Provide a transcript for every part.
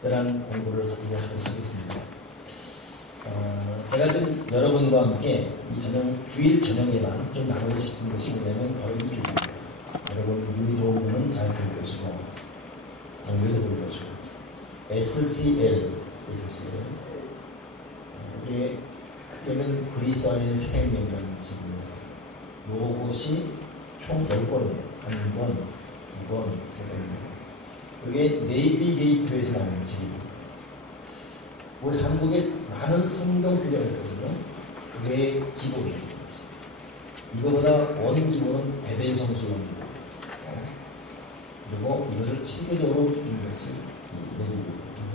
특별한 공부를 하도록 하겠습니다. 제가 지금 여러분과 함께 이 주일 저녁에만 좀 나누고 싶은 것이 뭐냐면 바로 이 주입니다. 여러분 눈이 좋은 분은 잘 보일 것이고 당뇨도 보일 것이고 SCL 이게 크게는 그리스 안에 생명이라는 책입니다. 요것이 총 10권이에요. 1권, 2권, 3권. 이게 네이비게이트에서 나오는 책입니다. 우리 한국에 많은 성경 분야가 있거든요. 그게 기본이에요. 이거보다 원기본은 베델 성수입니다. 그리고 이것을 체계적으로 준 것이 네이비게이트. 그래서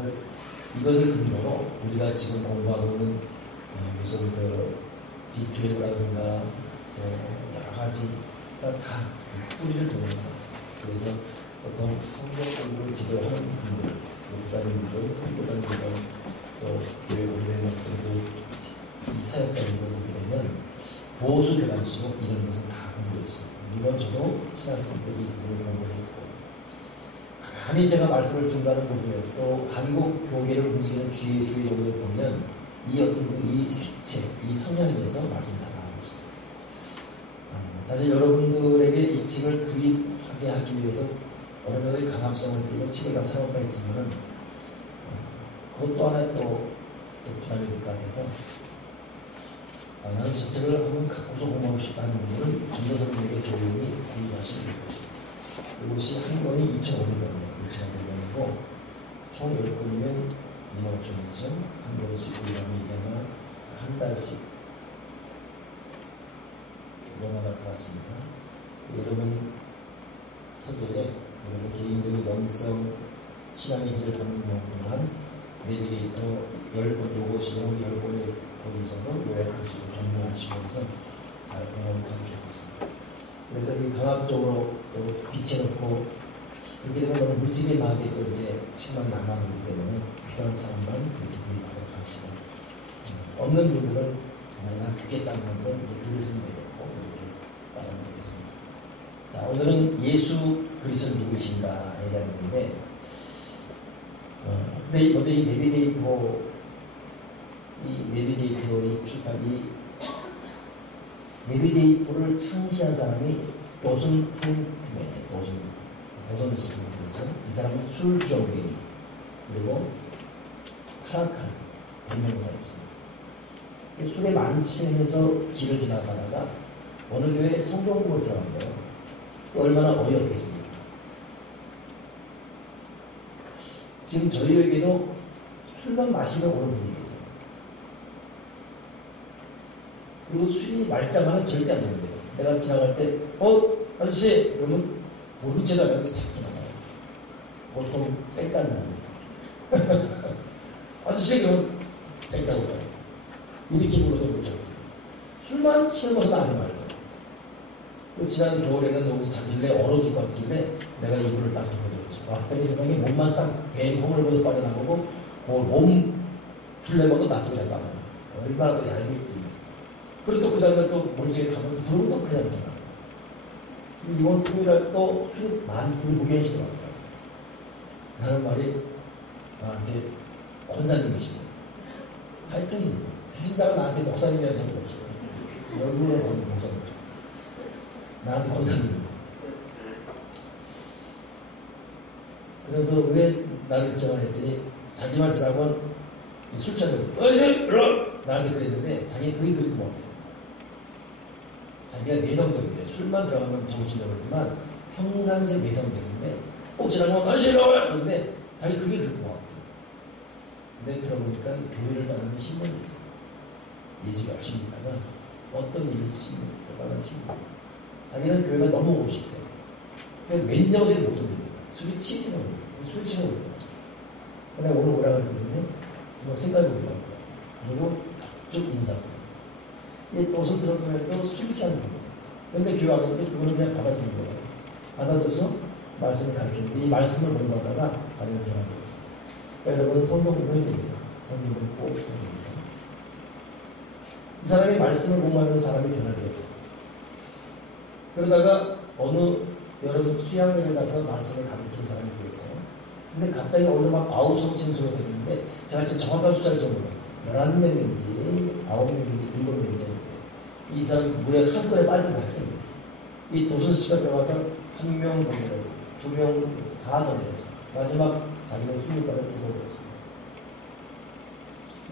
이것을 근거로 우리가 지금 공부하고 있는 무슨 D12라든가 또 여러 가지가 다 뿌리를 두는 것 같습니다. 그래서 보통 성경 공부를 기도하는 분들, 목사님들, 선교사님들, 또 교회 우리네들도 이 사역자님들 보게 되면 보수 교단수록 이런 것은 다 공부했습니다. 물론 저도 신학생 때 이 부분을 공부했고 가만히 제가 말씀을 증거하는 부분에 또 한국 교계를 움직이는 주의 정도를 보면 이 어떤 이 색채, 이 성향에서 말씀 다 나오고 있습니다. 사실 여러분들에게 이 책을 구입하게 하기 위해서 어느 정도의 강압성을 띠고 책을 다 사놓을까 했지만은 그것도 하나의 또 부담이 될 것 같아서 나는 저 책을 한번 갖고서 공부하고 싶다 하는 분들은 전도사님에게 조용히 구입하시면 될 것입니다. 이것이 한 권이 2,500원이에요. 2,500원이고 총 10권이면 25,000원이죠. 한 권씩 구입하면 한 달씩 얼마나 것 같습니다. 여러분 서적에 여러분 개인적인 영성 신앙의 길을 걷는 동안 내비게이터 10권 요것이 용기 10권에 거기 있어서 요약하시고 정리하시면서 잘 공부하면 참 좋겠습니다. 그래서 이 강압적으로 또 비춰놓고 그렇게 되면 너무 무지개하게 또 이제 책만 남아있기 때문에 필요한 사람만 그렇게 구입하도록 하시고 없는 분들은 나 듣겠다는 분들은 이렇게 들으시면 되겠고 이렇게 따르면 되겠습니다. 자, 오늘은 예수 그리스도 누구신가에 대한 건데 근데 먼저 이 내비게이터의 출판, 이 내비게이터를 창시한 사람이 도슨 통트맨이에요. 도슨 스님이죠. 이 사람은 술정갱이 그리고 타락한 대명사였습니다. 술에 많이 취해서 길을 지나가다가 어느 교회에 성경공부를 들어간 거예요. 얼마나 어이없겠습니까? 지금 저희에게도 술만 마시면 오는 분위기 있어요. 그리고 술이 말짱하면 절대 안 되는데요. 내가 지나갈 때, 아저씨! 그러면 모른 채 나가면서 싹 지나가요. 보통 쌩까는 납니다. 아저씨! 그러면 쌩까고 가요. 이렇게 불러도 그렇죠. 술만 취하면서도 안 해말이에요. 지난 겨울에는 여기서 자길래 얼어 죽 같길래 내가 이불을 딱 덮어드렸죠. 왔더니 세상에 몸만 싹 배콩을 보도 빠져나가고 몸 둘레모도 놔두고 갔다 와요. 얼마나 더 얇게 있어. 그리고 또 그 다음에 또 몰지에 가면 부르는 거 그냥 잖아. 이번 토요일에 또 술 많이 무견시더라고요. 나는 말이 나한테 권사님이시네. 하여튼 세신자가 나한테 목사님이라는 건 없어요. 얼굴로 보는 목사님. 나한테 권사님입니다. 그래서 왜 나를 지원했더니 자기만 지나면 술 취하고 나한테 그랬는데 자기는 그게 그렇게 못해요. 자기가 내성적인데 술만 들어가면 정신적으로 그러지만 평상시에 내성적인데 꼭 지나가면 아시라고 하는데 자기 그게 그렇게 못해요. 근데 들어보니까 교회를 떠나는 신분이 있어요. 예수 열심히 있다가 어떤 일을 떠나는 신분. 자기는 교회가 너무 오고 싶대. 그냥 맨정신에 못 던집니다. 술이 취해지는 거예요. 술이 취해는 거예요. 근데 오늘 오라고 했거든요. 뭐 생각이 올라올 거예요. 그리고 쭉 인사하고. 이 옷을 들어보면 술이 취하는 거예요. 근데 교회 와서 그거는 그냥 받아주는 거예요. 받아줘서 말씀을 가르치는데 이 말씀을 공부하다가 자기는 변하게 됐어요. 여러분 성경 공부해야 됩니다. 성경을 꼭 해야 됩니다. 이 사람이 말씀을 공부하면서 사람이 변하게 됐어요. 그러다가 어느 여러분 수양회를 가서 말씀을 가르치는 사람이 되었어요. 근데 갑자기 어디서 막 9성층 소리가 들리는데 제가 지금 정확한 숫자를 적어요. 11명인지 9명인지 7명인지 이 사람 물에 한 번에 빠진 학생이에요. 이 도선씨가 들어가서 한 명 보내고 2명 다 보내면서 마지막 자기는 힘을 받아 죽어버렸습니다.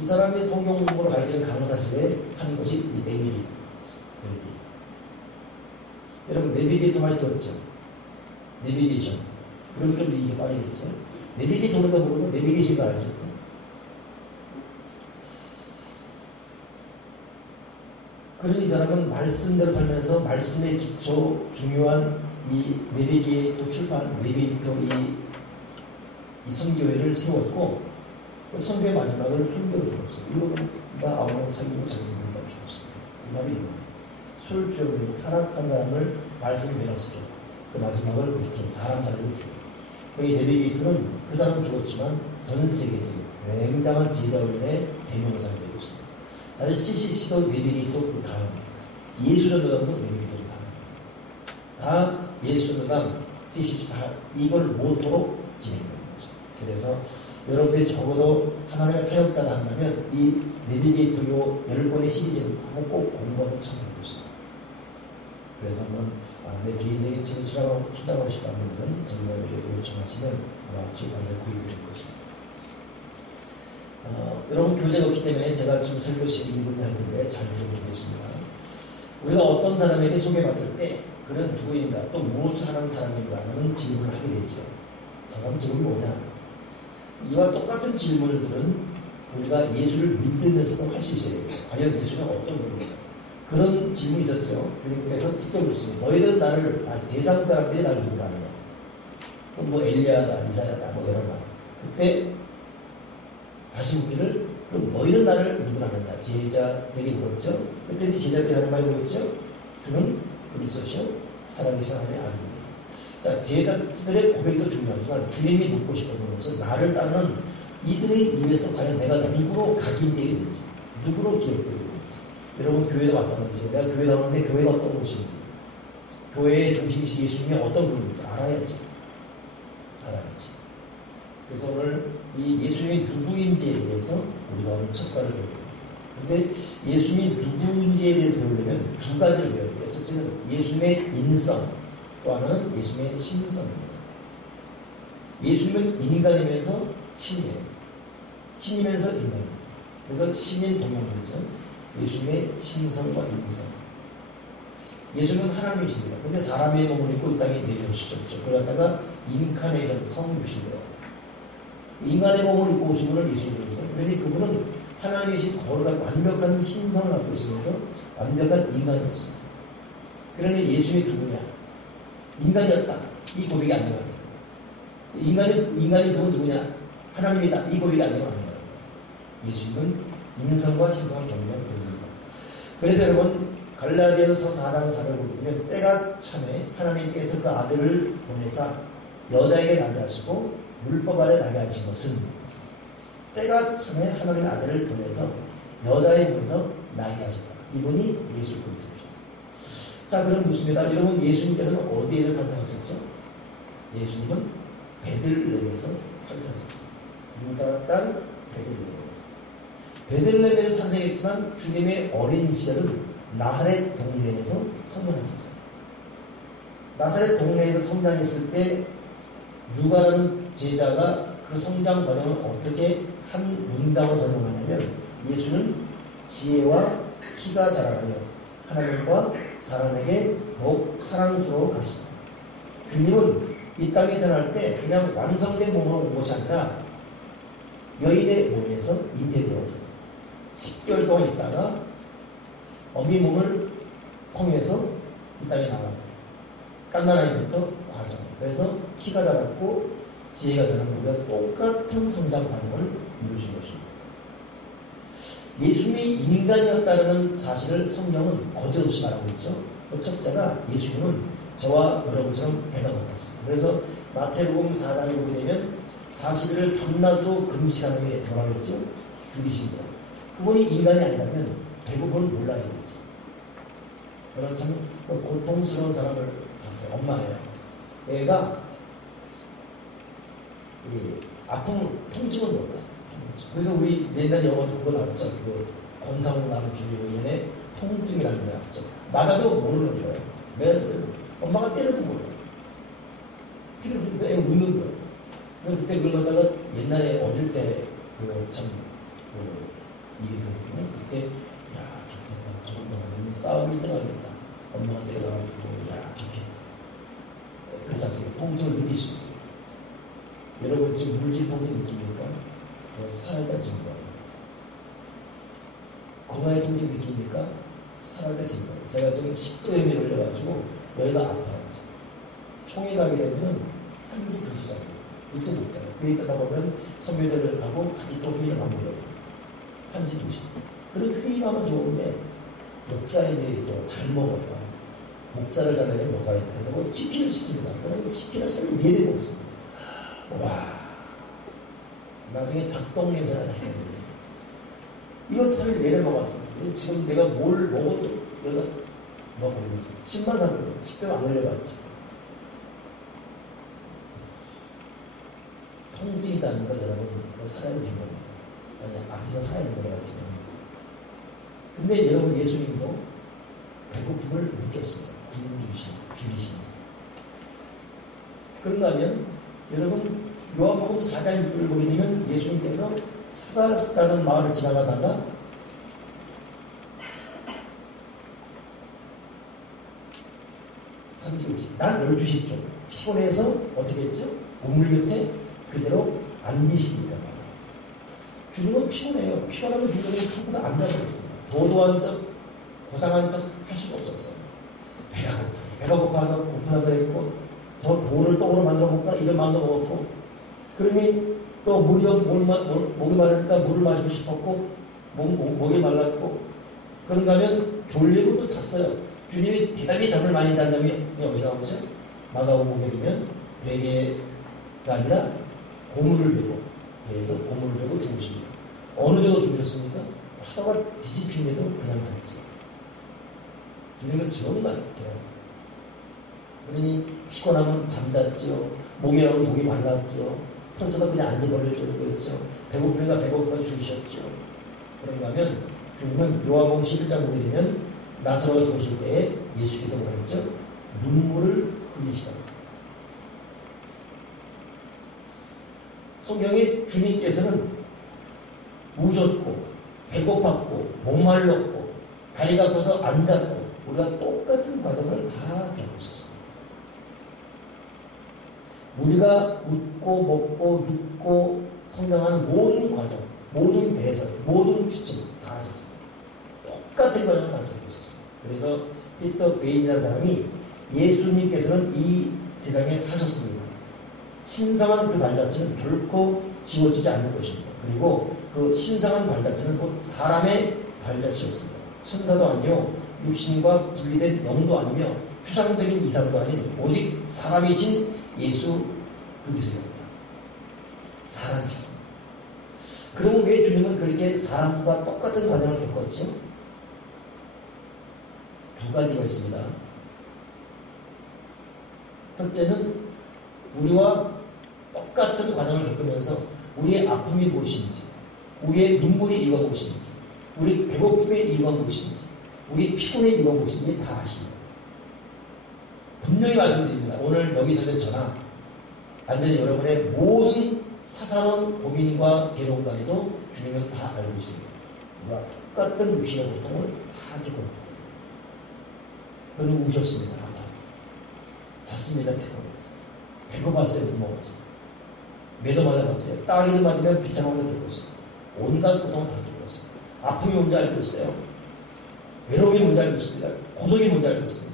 이 사람이 성경 공부를 가르치는 강사실에 한 곳이 이 내비게이터. 여러분 내비게이터 많이 들었죠? 내비게이션. 그럼 좀 이게 빠르겠죠? 내비게이터 모르다 모르고 내비게이션도 알죠? 그런 이 사람은 말씀대로 살면서 말씀의 기초 중요한 이 내비게이터 출판, 내비게이터 이 선교회를 세웠고 그 선교의 마지막을 순교로 죽었어요. 이거가 아무런 사귀고 자기들다고 죽었어요. 그 말이 이거예요. 술 취하고 타락한 사람을 말씀 배웠을 그 마지막을 그렇게 사람 살리고 죽어요. 그 내비게이터는 그 사람은 죽었지만 전 세계적인 굉장한 제자원의 대명사가 되고 있습니다. 사실 CCC도 내비게이터 그 다음 예수전도단도 내비게이터 그 다음 다 예수전도단 CCC 다 이걸 모토로 진행되는 거죠. 그래서 여러분들이 적어도 하나님의 사역자다 한다면 이 내비게이터 요 10권의 시리즈를 한번 꼭 공부하고 참여해 보세요. 그래서 한번 내 개인적인 책을 시작하고 싶다는 분들은 저희가 요청하시면 아마 기관을 구입해 줄 것입니다. 여러분 교재가 없기 때문에 제가 좀 설교식 1분을 할 텐데 잘 들어보겠습니다. 우리가 어떤 사람에게 소개받을 때 그는 누구인가 또 무엇을 하는 사람인가 하는 질문을 하게 되죠. 정확한 질문이 뭐냐? 이와 똑같은 질문들은 우리가 예수를 믿으면서도 할 수 있어요. 과연 예수는 어떤 분인가? 그런 질문이 있었죠. 주님께서 직접 묻습니다. 너희들은 나를, 세상 사람들이 나를 누구라 하느냐? 뭐 엘리야다, 이사야다, 뭐 이런 말. 그때 다시 묻기를, 그럼 너희는 나를 누구라 하느냐? 제자들이 물었죠. 그때 제자들이 하는 말이 뭐였죠? 주는 그리스도시요 살아계신 하나님의 아들입니다. 자, 제자들의 고백도 중요하지만 주님이 묻고 싶은 것은 나를 따르는 이들의 입에서 과연 내가 누구로 각인되게 될지, 누구로 기억되게 될지. 여러분 교회도 마찬가지죠. 내가 교회 나오는데 교회가 어떤 곳인지, 교회의 중심이신 예수님이 어떤 분인지 알아야지. 그래서 오늘 이 예수님이 누구인지에 대해서 우리가 오늘 첫발을 배워요. 근데 예수님이 누구인지에 대해서 배우려면 두 가지를 배워야 돼요. 첫째는 예수님의 인성, 또 하나는 예수님의 신성입니다. 예수님은 인간이면서 신이에요. 신이면서 인간입니다. 그래서 신인 동양이죠. 예수님의 신성과 인성. 예수는 하나님이십니다. 근데 사람의 몸을 입고 이 땅에 내려오셨죠. 그러다가 인카네이션 성육신이에요. 인간의 몸을 입고 오신 분을 예수님이죠. 그러니 그분은 하나님이신 거룩한 완벽한 신성을 갖고 있으면서 완벽한 인간이었어요. 그러니 예수님이 누구냐? 인간이었다. 이 고백이 안 돼요. 인간이 누구냐? 하나님이다. 이 고백이 안 돼요. 예수님은 인성과 신성을 경배하는 분입니다. 그래서 여러분 갈라디아서 4장 4절을 보면 때가 참에 하나님께서 그 아들을 보내사 여자에게 나게 하시고 율법 아래 나게 하신 것은 때가 참에 하나님의 아들을 보내서 여자에 보내서 나게 하셨다. 이분이 예수 그리스도죠. 자, 그럼 묻습니다. 여러분 예수님께서는 어디에서 탄생하셨죠? 예수님은 베들레헴에서 탄생하셨어요. 유다 땅 베들레헴. 베들레헴에서 탄생했지만 주님의 어린 시절은 나사렛 동네에서 성장하셨어요. 나사렛 동네에서 성장했을 때 누가라는 제자가 그 성장 과정을 어떻게 한 문장으로 설명하냐면 예수는 지혜와 키가 자라며 하나님과 사람에게 더욱 사랑스러워 가시다. 주님은 이 땅에 태어날 때 그냥 완성된 몸으로 온 것이 아니라 여인의 몸에서 잉태되었어요. 10개월 동안 있다가 어미 몸을 통해서 이 땅에 나왔어요. 깐나라이부터 과정. 그래서 키가 자랐고 지혜가 자라는 우리가 똑같은 성장 과정을 이루신 것입니다. 예수님이 인간이었다는 사실을 성경은 거짓없이 말하고 있죠. 그 첫째가 예수님은 저와 여러분처럼 배가 고팠습니다. 그래서 마태복음 4장에 보게 되면 40일을 밤낮으로 금식하는 게 뭐라고 했죠? 죽이신 분. 그분이 인간이 아니라면 대부분 몰라야 되지. 저는 참 고통스러운 사람을 봤어요. 엄마예요. 애가 아픔을 통증을 몰라. 그래서 우리 옛날 영어도 그거 나왔죠. 그 권상우 나는 주의원의 통증이라는 게 나왔죠. 맞아도 모르는 거예요. 왜? 엄마가 때려도 몰라. 왜 웃는 거예요? 그때 그걸 갖다가 옛날에 어릴 때 이게 들었거든요. 그때 야 좋겠다. 저런 거가 되면 싸움이 들어가겠다. 엄마가 때려가지고 야 좋겠다. 그렇지 않습니까? 통증을 느낄 수 있어요. 여러분 지금 물질 통증 느낍니까? 살아있다 증거. 건강의 통증 느낍니까? 살아있다 증거. 제가 지금 10도에 미 올려가지고 여기가 아파요. 총회 가게 되면 1시 2시잖아요. 일찍 먹잖아요. 회의 가다 보면 선배들을 하고 같이 또 회의를 마무리해요. 1시 2시. 그런 회의만 좋은데 목사인들이 또 잘 먹어요. 목사를 잡으면 뭐가 있다. 그리고 치킨을 시킵니다. 그러면 치킨을 살을 4대 먹습니다. 와. 나중에 닭똥 냄새 나잖아요. 이거 살을 4대 먹었습니다. 지금 내가 뭘 먹어도 내가 뭐 걸리지. 10만 3천 10대 안 걸려봤지. 통증이라는 걸 여러분 살아야 되는 겁니다. 앞에서 살아야 되는 거라 지금. 근데 여러분 예수님도 배고픔을 느꼈습니다. 굶어 죽이신. 그런가 하면 여러분 요한복음 4장 6절을 보게 되면 예수님께서 수가스다는 마을을 지나가다가 난 12시쯤 피곤해서 어떻게 했죠? 우물 곁에 그대로 앉으십니다. 주님은 피곤해요. 피곤하면 주님은 한번도 앉아버렸습니다. 도도한 척, 고상한 척 할 수가 없었어요. 배가 고파서 고프다고 했고, 더 돌을 떡으로 만들어 볼까? 이런 마음도 먹었고, 그러니 또 목이 마르니까 물을 마시고 싶었고, 목이 말랐고, 그런가 하면 졸리고 또 잤어요. 주님이 대단히 잠을 많이 잔다면, 어디서 나오죠? 마가복음이면 베개가 아니라 고무를 베고, 배에서 고무를 베고 주무십니다. 어느 정도 주무셨습니까? 하다가 뒤집힌데도 그냥 잤지. 주님은 정말 돼요. 그러니 피곤하면 잠잤지요. 목이 나오면 목이 말랐지요. 털서가 그냥 앉아버릴 정도였죠. 배고프니까 배고파 주셨죠. 그런가 하면 주님은 요한복음 11장 보게 되면 나사로가 죽었을 때에 예수께서 뭐라 했죠? 눈물을 흘리시다. 성경에 주님께서는 우셨고 배고팠고 목말랐고 다리가 아파서 앉았고 우리가 똑같은 과정을 다 겪었었어요. 우리가 웃고 먹고 눕고 성장하는 모든 과정, 모든 배설, 모든 규칙 다 하셨어요. 똑같은 과정을 다 겪었었어요. 그래서 피터 베인이라는 사람이 예수님께서는 이 세상에 사셨습니다. 신성한 그 발자취는 결코 지워지지 않을 것입니다. 그리고 그 신성한 발자취는 곧 사람의 발자취였습니다. 천사도 아니요 육신과 분리된 영도 아니며 추상적인 이상도 아닌 오직 사람이신 예수 그리스도입니다. 사람이셨습니다. 그러면 왜 주님은 그렇게 사람과 똑같은 과정을 겪었죠? 두 가지가 있습니다. 첫째는 우리와 똑같은 과정을 겪으면서 우리의 아픔이 무엇인지, 우리의 눈물이 이유가 무엇인지, 우리 배고픔의 이유가 무엇인지, 우리 피곤의 이유가 무엇인지 다 아십니다. 분명히 말씀드립니다. 오늘 여기서 전하 완전히 여러분의 모든 사사로운 고민과 괴로움까지도 주님은 다 알고 있습니다. 우리가 똑같은 육신의 고통을 다 겪었습니다. 그는 우셨습니다. 아팠습니다. 잤습니다. 피곤했어요. 배고팠어요. 못 먹었어요. 매도 맞아봤어요. 따귀를 맞으면 비참함을 겪었어요. 온갖 고통을 다 겪었어요. 아픔이 뭔지 알고 있어요. 외로움이 뭔지 알고 있습니다. 고독이 뭔지 알고 있습니다.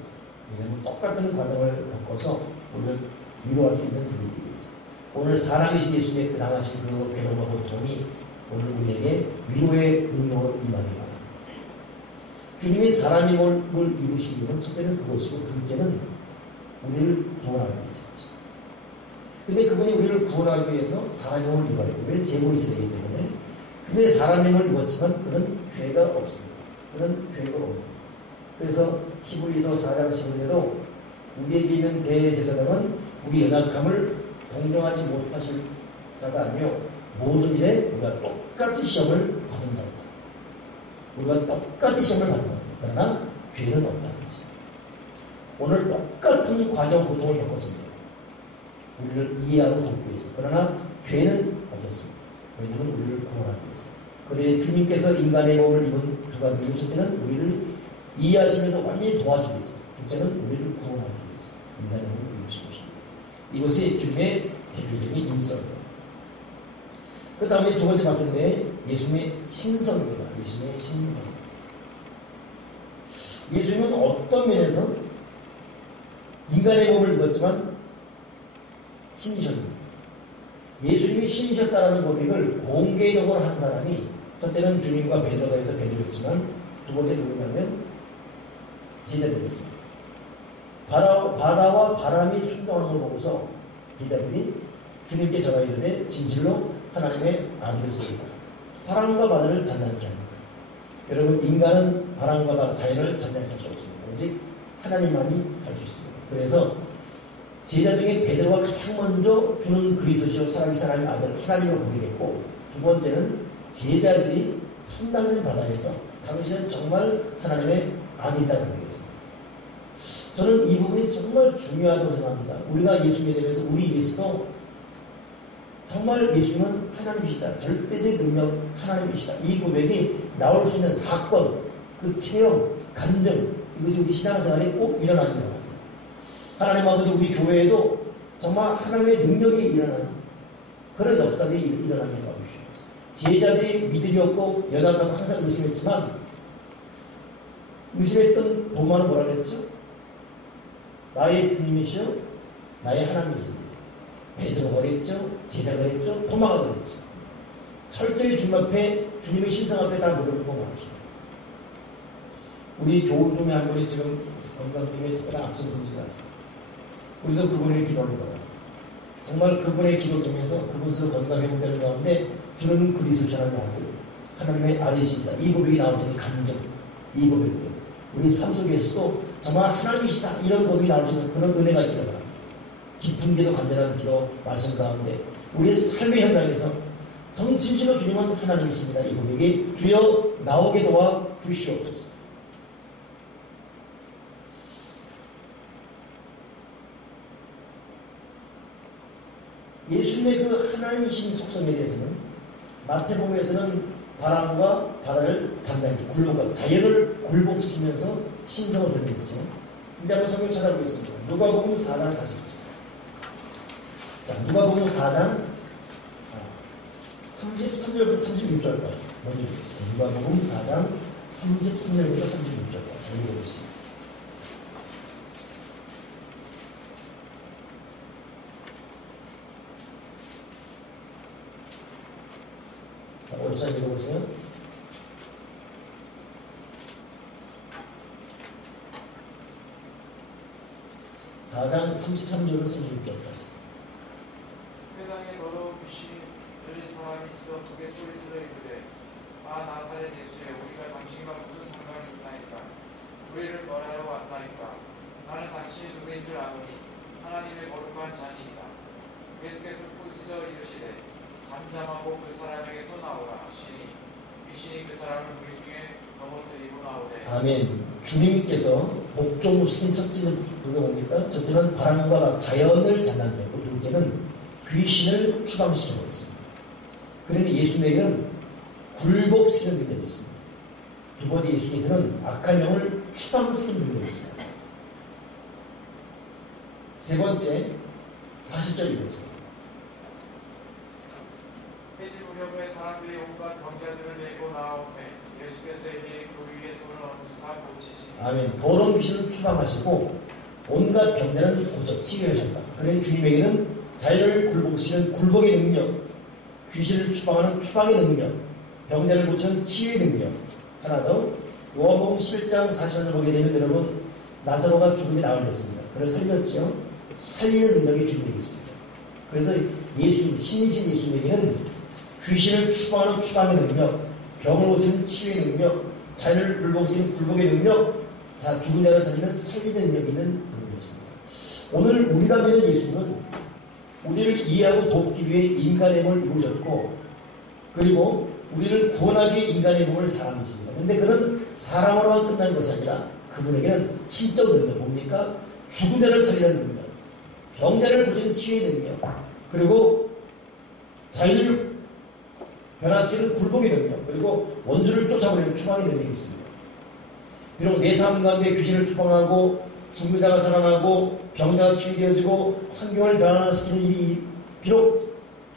왜냐하면 똑같은 과정을 겪어서 우리를 위로할 수 있는 분들이 있습니다. 오늘 사람이신 예수님의 그 당하신 그 괴로움과 고통이 오늘 우리에게 위로의 능력으로 임하기 바랍니다. 주님이 사람임을 이루신 이유는 첫째는 그것이고 둘째는 우리를 구원하기 위해서죠. 근데 그분이 우리를 구원하기 위해서 사람임을 입어요. 왜냐하면 제물이 있어야 되기 때문에. 근데 사람임을 입었지만 그는 죄가 없습니다. 그는 죄가 없습니다. 그래서 히브리서 4장 15절로 우리에게 있는 대제사장은 우리 연약함을 동정하지 못하실 자가 아니요 모든 일에 우리가 똑같이 시험을 받은 자다. 우리가 똑같이 시험을 받는 자다. 그러나 죄는 없다는 것이죠. 오늘 똑같은 과정 고통을 겪었습니다. 우리를 이해하고 돕기 위해서. 그러나 죄는 없었습니다. 왜냐하면 우리를 구원하기 위해서. 그래 주님께서 인간의 몸을 입은 두 가지 이유. 첫째는 우리를 이해하시면서 완전히 도와주기 위해서. 둘째는 우리를 구원하기 위해서. 인간의 몸을 입으신 것입니다. 이것이 주님의 대표적인 인성입니다. 그 다음에 두 번째 말씀인데 예수님의 신성입니다. 예수님의 신성. 예수님은 어떤 면에서 인간의 몸을 입었지만 신이셨습니다. 예수님이 신이셨다는 고백을 공개적으로 한 사람이 첫째는 주님과 베드로 사이에서 베드로였지만 두 번째 누구냐면 제자들이었습니다. 바다와 바람이 순종하는 걸 보고서 제자들이 주님께 전하 이르되 진실로 하나님의 아들이시다. 바람과 바다를 잠잠케 합니다. 여러분 인간은 바람과 바다 자연을 잠잠케 할 수 없습니다. 오직 하나님만이 할 수 있습니다. 그래서 제자 중에 베드로가 가장 먼저 주는 그리스도시요 살아계신 하나님의 아들 하나님을 고백했고 두 번째는 제자들이 풍랑하는 바다에서 당신은 정말 하나님의 아들이라고 고백했습니다. 저는 이 부분이 정말 중요하다고 생각합니다. 우리가 예수 믿으면서 우리 예수도 정말 예수님은 하나님이시다. 절대적 능력 하나님이시다. 이 고백이 나올 수 있는 사건, 그 체험, 감정 이것이 우리 신앙생활에 꼭 일어나는 겁니다. 하나님 아버지 우리 교회에도 정말 하나님의 능력이 일어나는 그런 역사들이 일어나게 해주십시오. 제자들이 믿음이 없고 연합하고 항상 의심했지만 의심했던 도마는 뭐라 그랬죠? 나의 주님이시오 나의 하나님이십니다. 베드로가 그랬죠. 제자가 그랬죠. 토마가 그랬죠. 철저히 주님 앞에 주님의 신성 앞에 다 무릎을 꿇고 말하십니다. 우리 교우 중에 한 분이 지금 건강팀에 특별한 아침 금식을 했습니다. 우리도 그분의 기도를 받아요. 정말 그분의 기도 통해서 그분 스스로 건강 회복되는 가운데 주는 그리스도시라는 아들 하나님의 아들이십니다. 이 고백이 나올 때는 감정 이 고백들 우리 삶 속에서도 정말 하나님이시다 이런 고백이 나올 때는 그런 은혜가 있기를 바랍니다. 깊은 기도 간절한 기도 말씀 가운데 우리의 삶의 현장에서 정진실로 주님은 하나님이십니다. 이 고백이 주여 나오게 도와 주시옵소서. 예수님의 그 하나님이신 속성에 대해서는 마태복음에서는 바람과 바다를 잠잠히 굴복하고 자연을 굴복시키면서 신성을 드러냈죠. 이제 한번 성경 찾아보겠습니다. 누가복음 4장 다시 보죠. 자, 누가복음 4장 33절부터 36절까지 먼저 보겠습니다. 누가복음 4장 33절부터 36절까지 읽어보겠습니다. 자, 어디서 읽어보세요. (4장) 33절부터 36절까지. 세상에 더러운 귀신이 들린 사람이 있어 크게 소리질러 이르되 아 나사렛 예수여 우리가 당신과 무슨 상관이 있나이까 우리를 벌하러 왔나이까 나는 당신이 누구인 줄 아노니 하나님의 거룩한 자니이다. 예수께서 꾸짖어 이르시되 잠잠하고 그 사람에게서 나오라 하시니 귀신이 그 사람을 무리 중에 넘어뜨리고 나오되. 아멘. 주님께서 목적으로 시킨 첫째는 그게 뭡니까? 첫째는 바람과 자연을 장난내고 둘째는 귀신을 추방시켜 버렸습니다. 그런데 예수님에게는 굴복시키는 능력이 있습니다. 두 번째 예수께서는 악한 영을 추방시키는 능력이 있습니다. 세 번째 40절 읽었습니다. 해질 무렵에 사람들이 온갖 병자들을 메고 나오매 예수께서 이미 그 위에 손을 얹으사 고치시니. 아멘. 더러운 귀신을 추방하시고 온갖 병자는 고쳐 치유하셨다. 그러니 주님에게는 자연을 굴복시키는 굴복의 능력, 귀신을 추방하는 추방의 능력, 병자를 고치는 치유의 능력. 하나 더 요한복음 11장 40절을 보게 되면 여러분 나사로가 죽음에 나오셨습니다. 그를 살렸죠. 살리는 능력이 주님에게 있습니다. 그래서 예수님, 신이신 예수님에게는 귀신을 추방하는 추방의 능력, 병을 고치는 치유의 능력, 자연을 굴복시키는 굴복의 능력, 죽은 자를 살리는 살리는 능력이 있는 분이었습니다. 오늘 우리가 믿는 예수는 우리를 이해하고 돕기 위해 인간의 몸을 이루어졌고, 그리고 우리를 구원하기 위해 인간의 몸을 사람이십니다. 근데 그는 사람으로만 끝난 것이 아니라 그분에게는 신적 능력, 뭡니까? 죽은 자를 살리는 능력, 병자를 고치는 치유의 능력, 그리고 자연을 변화시키는 굴복의 능력, 그리고 원수를 쫓아버리는 추방의 능력이 있습니다. 비록 내 삶 가운데 귀신을 추방하고 죽은 자가 살아나고 병자가 치유되어지고 환경을 변화시키는 일이 비록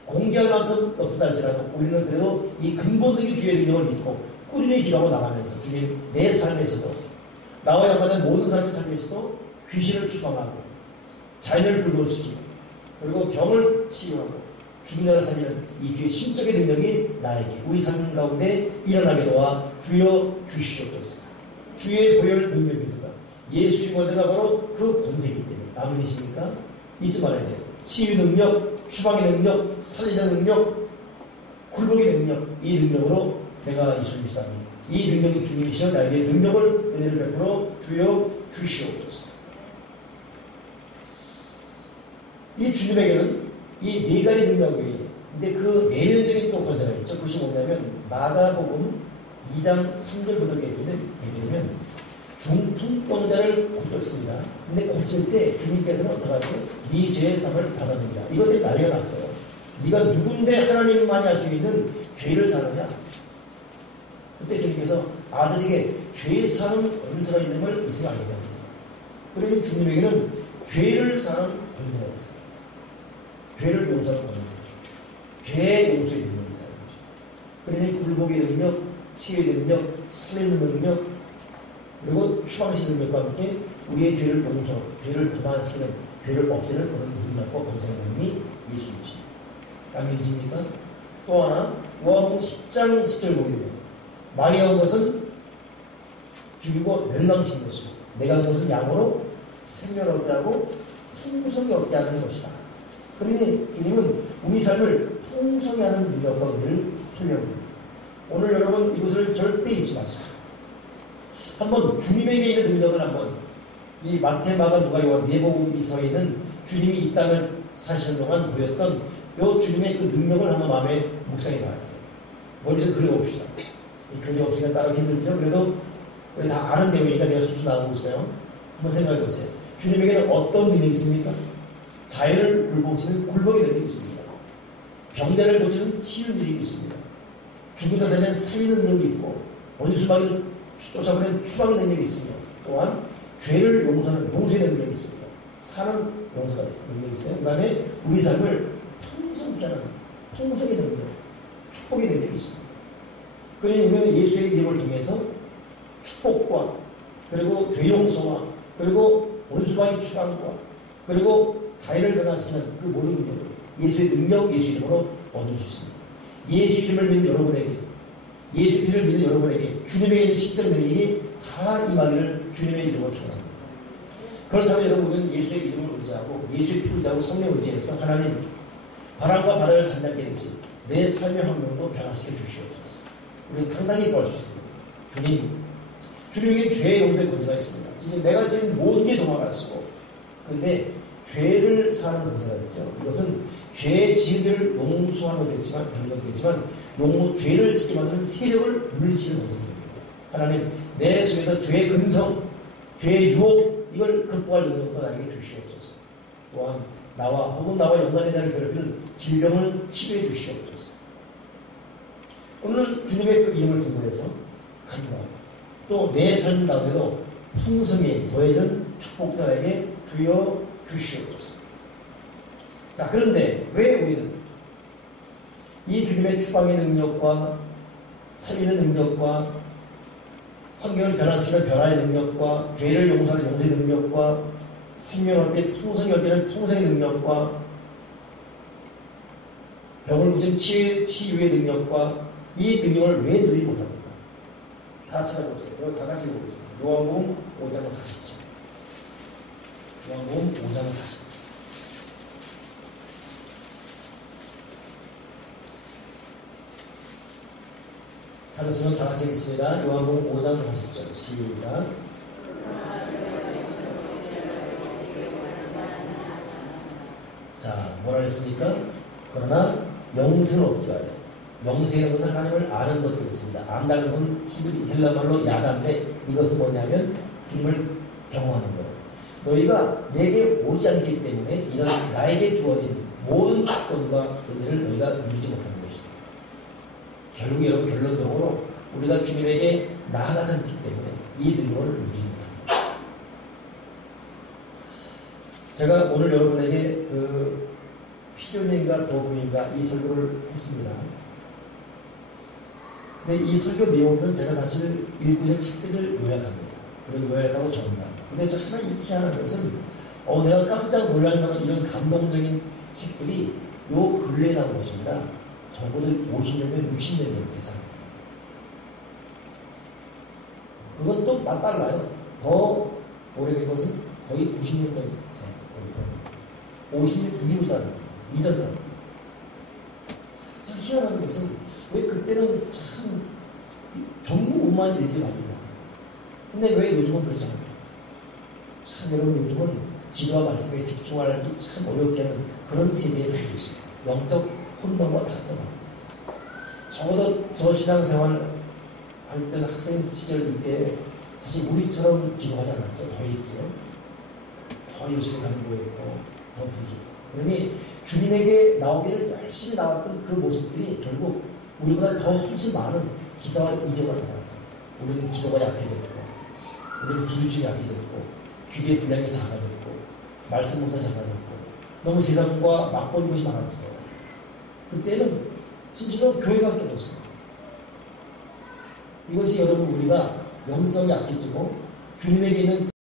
공개할 만큼 없었다 할지라도 우리는 그래도 이 근본적인 주의 능력을 믿고 꾸준히 기도하고 나가면서 주님 내 삶에서도 나와 연관된 모든 사람의 삶에서도 귀신을 추방하고 자연을 불복시키고 그리고 병을 치유하고 죽은 자를 살리는 이 주의 신적인 능력이 나에게 우리 삶 가운데 일어나게 도와 주여 주시옵소서. 주의 보혈 능력입니다. 예수의 권세가 바로 그 권세이기 때문에 아멘이십니까? 잊지 말아야 돼요. 치유 능력, 추방의 능력, 살리는 능력, 굴복의 능력, 이 능력으로 내가 예수를 믿사니 이 능력이 주님이시여 나에게 능력을 은혜를 베풀어 주여 주시옵소서. 이 주님에게는 이 네 가지 능력이 근데 그 내면적인 또 권세가 있죠. 그것이 뭐냐면 마가복음 2장 3절부터 얘기하면 중풍병자를 고쳤습니다. 근데 고칠 때 주님께서는 어떻게 하죠? 네 죄의 삶을 받아내리라. 이것들이 난리가 났어요. 네가 누군데 하나님만이 할 수 있는 죄를 사느냐? 그때 주님께서 아들에게 죄 사는 권세가 있는 걸 있으면 안 된다고 했어요. 그러니 주님에게는 죄를 사는 권세가 있어요. 죄를 용서하는 권세. 죄의 용서의 능력이다. 그러니 굴복의 능력, 치유의 능력, 살리는 능력, 그리고 추방시키는 능력과 함께 우리의 죄를 용서, 죄를 도단시키는, 죄를 없애는 그런 능력과 권세가 예수이십니다. 아멘이십니까? 또 하나, 요한복음 10장 10절 보게 되면 마리아 온 것은 죽이고 멸망시킨 것이고 내가 온 것은 양으로 생명을 얻게 하고 풍성히 얻게 하는 것이다. 그러니 주님은 우리 삶을 풍성히 하는 능력과 은혜를 소유합니다. 오늘 여러분 이것을 절대 잊지 마세요. 한번 주님에게 있는 능력을 한번 이 마태, 마가, 누가, 요한 네 복음서에 있는 주님이 이 땅을 사시는 동안 보였던 요 주님의 그 능력을 한번 마음에 묵상해 봐야 돼요. 머리에서 그려봅시다. 이 그려 없으니까 따라하기 힘들죠. 그래도 우리 다 아는 내용이니까 제가 수수 나오고 있어요. 한번 생각해 보세요. 주님에게는 어떤 능력이 있습니까? 자연을 굴복시키는 굴복의 능력이 있습니다. 병자를 고치는 치유 능력이 있습니다. 죽은 자 살리는 살리는 능력이 있고 원수마귀를 쫓아버리는 추방의 능력이 있습니다. 또한 죄를 용서하는 용서의 능력이 있습니다. 사는 용서가 능력이 있어요. 그 다음에 우리 삶을 풍성케 하는 풍성의 능력, 축복의 능력이 있습니다. 그러니 우리는 예수의 이름을 통해서 축복과 그리고 죄 용서와 그리고 원수마귀 추방과 그리고 자연을 변화시키는 그 모든 능력을 예수의 능력, 예수의 이름으로 얻을 수 있습니다. 예수 이름을 믿는 여러분에게 예수 피를 믿는 여러분에게 주님에게 있는 신적 능력이 다 임하기를 주님의 이름으로 축원합니다. 그렇다면 여러분은 예수의 이름을 의지하고 예수의 피를 의지하고 성령 의지해서 하나님 바람과 바다를 잠잠게 하듯이 내 삶의 환경도 변화시켜 주시옵소서. 우리는 당당히 구할 수 있습니다. 주님에게 죄의 용서의 권세가 있습니다. 지금 내가 지금 모든 게 도망갈 수고 그런데 죄를 사는 권세가 있어요. 이것은 죄의 지은들을 용서하는 것도 있지만 변경도 있지만 죄를 짓게 만드는 세력을 물리치는 권세입니다. 하나님 내 속에서 죄의 근성, 죄의 유혹 이걸 극복할 능력도 나에게 주시옵소서. 또한 나와 혹은 나와 연관된 자를 괴롭히는 질병을 치료해 주시옵소서. 오늘 주님의 그 이름을 통해서 간구하고 또 내 삶 가운데도 풍성히 더해진 축복도 나에게 주여 주시옵소서. 자, 그런데 왜 우리는 이 주님의 추방의 능력과 살리는 능력과 환경을 변화시키는 변화의 능력과 죄를 용서하는 용서의 능력과 생명할 때 풍성히 얻기는 풍성의 능력과 병을 고치는 치유의 능력과 이 능력을 왜 누리지 못합니까? 다 찾아보세요. 다 같이 보겠습니다. 요한복음 5장 40절. 요한복음 5장 40절. 찾았으면 다 같이 읽겠습니다. 요한복음 5장 40절. 시작. 자, 뭐라 했습니까? 그러나 영생을 얻기 위하여. 영생이라는 것은 하나님을 아는 것도 있습니다. 안다는 것은 헬라말로 야다인데 이것은 뭐냐면 힘을 경험하는 거예요. 너희가 내게 오지 않기 때문에 이런 나에게 주어진 모든 특권과 의미를 너희가 누리지 못하는 것이다. 결국 여러분 결론적으로 우리가 주님에게 나아가지 않기 때문에 이 능력을 누리지 못합니다. 제가 오늘 여러분에게 필요인가 도움인가 이 설교를 했습니다. 근데 이 설교 내용은 제가 사실 일부의 책들을 요약합니다. 그리고 요약하고 전합니다. 근데 저 하나 희한한 것은 내가 깜짝 놀랄 만한 이런 감동적인 책들이 요 근래에 나온 것입니다. 적어도 50년면 60년 전 이상. 그것도 빨라요. 더 오래된 것은 거의 90년 전 이상. 50년 이후 사람, 이전 사람. 참 희한한 것은 왜 그때는 참 전무후무한 일들이 많이 나. 근데 왜 요즘은 그렇지 않아요? 참 여러분 요즘은 기도와 말씀에 집중하기 참 어렵게 하는 그런 세대에 살고 있어요. 영적 혼돈과 답답함. 적어도 저 신앙생활 할 때는 학생 시절 때 사실 우리처럼 기도하지 않았죠. 더 했죠. 더 열심히 간구했고 더 부르고. 그러니 주님에게 나오기를 열심히 나왔던 그 모습들이 결국 우리보다 더 훨씬 많은 기사와 이적을 나타났어요. 우리는 기도가 약해졌고 우리는 기도중이 약해졌고 귀의 분량이 작아졌고 말씀 목사 작아졌고 너무 세상과 맞벌이 것이 많았어요. 그때는 심지어 교회밖에 없었어요. 이것이 여러분 우리가 영성이 약해지고 주님에게 있는